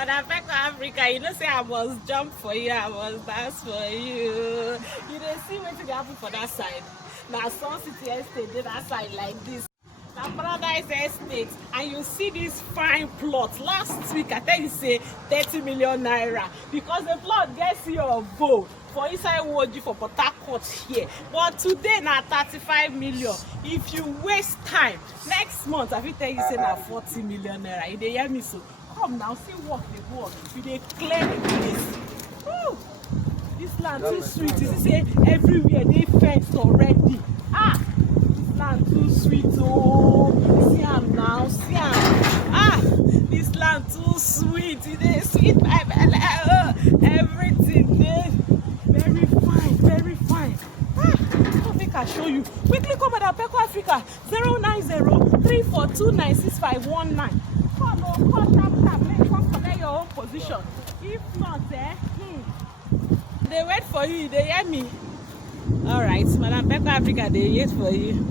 Madam Peko Africa, you know say I must jump for you, I must dance for you. You dey see wetin dey happen for that side. Na Sun City Estate dey that side like this. Na Paradise Estate, and you see this fine plot. Last week I tell you say 30 million naira because the plot get seal of gold for inside Woji for Port Harcourt here, but today na 35 million. If you waste time, next month I fit tell you say na 40 million naira. You dey hear me so? Come now, see work dey go on. You dey clear the place. Woo! This land too sweet. You see say everywhere dey fenced already. Ah! This land too sweet oh. See am now, see am. Ah! This land too sweet. E dey sweet my belle oh. Everything dey very fine, very fine. Ah! Come make I show you. Quickly come Madam Peko Africa 090-3429-6519. Come oh, come tap tap. Make you come collect your own position. If not, they wait for you. They hear me. All right, Madam Peko Africa, they wait for you.